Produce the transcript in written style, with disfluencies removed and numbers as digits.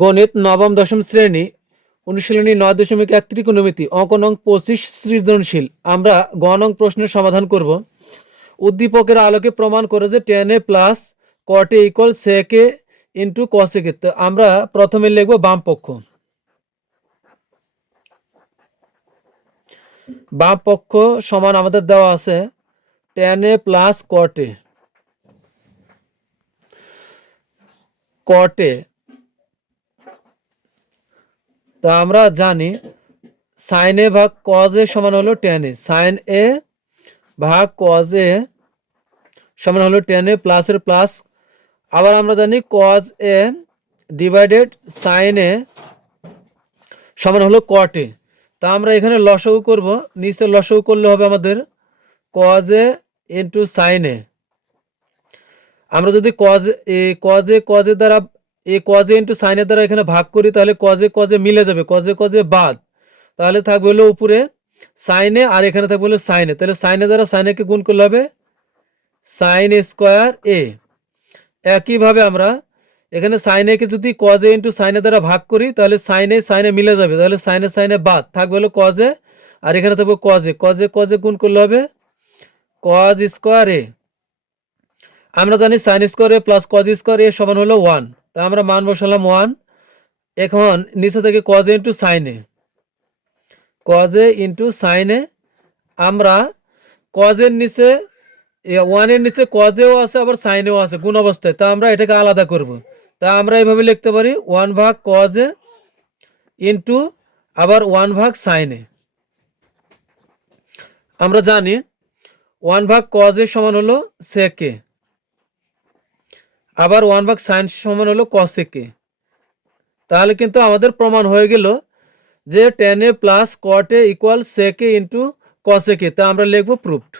গণিত নবম দশম শ্রেণী অনুশীলনী 9.1 ত্রিকোণমিতি অঙ্ক নং 25 সৃজনশীল। আমরা গ নং প্রশ্নের সমাধান করব। উদ্দীপকের আলোকে প্রমাণ করে যে tan a plus cot a equal sec a into cosec a। তো আমরা প্রথমে লিখব বাম পক্ষ। বাম পক্ষ সমান আমাদের দেওয়া আছে tan a plus cot a। cot a তা আমরা জানি sin a ভাগ cos a সমান হলো tan a। sin a ভাগ cos a সমান হলো tan a প্লাস এর প্লাস। আবার আমরা জানি cos a divided sin a সমান হলো cot a। তা আমরা এখানে লসাগু করব। নিচে লসাগু করলে হবে আমাদের cos a into sin a। আমরা যদি cos a দ্বারা cos a into sin a দ্বারা এখানে ভাগ করি তাহলে cos a মিলে যাবে, cos a বাদ। তাহলে থাকবে হলো উপরে sin a আর এখানে থাকবে হলো sin a। তাহলে sin a দ্বারা sin a কে গুণ করলে হবে sin স্কয়ার a। একইভাবে আমরা এখানে sin a কে যদি cos a into sin a দ্বারা ভাগ করি তাহলে sin a মিলে যাবে। তাহলে sin a বাদ থাকবে হলো cos a আর এখানে থাকবে cos a গুণ করলে হবে cos স্কয়ার a। আমরা জানি sin square a plus cos square a সমান হলো 1। তা আমরা মান বসালাম 1। এখন নিচে থেকে cos a into sin a, cos a into sin a। আমরা cos এর নিচে 1 এর নিচে cos a ও আছে আবার sin ও আছে গুণ অবস্থায়। তা আমরা এটাকে আলাদা করব। তা আমরা এইভাবে লিখতে পারি 1 ভাগ cos a ইন্টু আবার 1 ভাগ sin a। আমরা জানি 1 ভাগ cos a সমান হলো sec a, আবার 1 ভাগ sin সমান হলো cosec a। তাহলে কিন্তু আমাদের প্রমাণ হয়ে গেল যে tan a plus cot a equal sec a into cosec a। তা আমরা লিখব প্রুফড।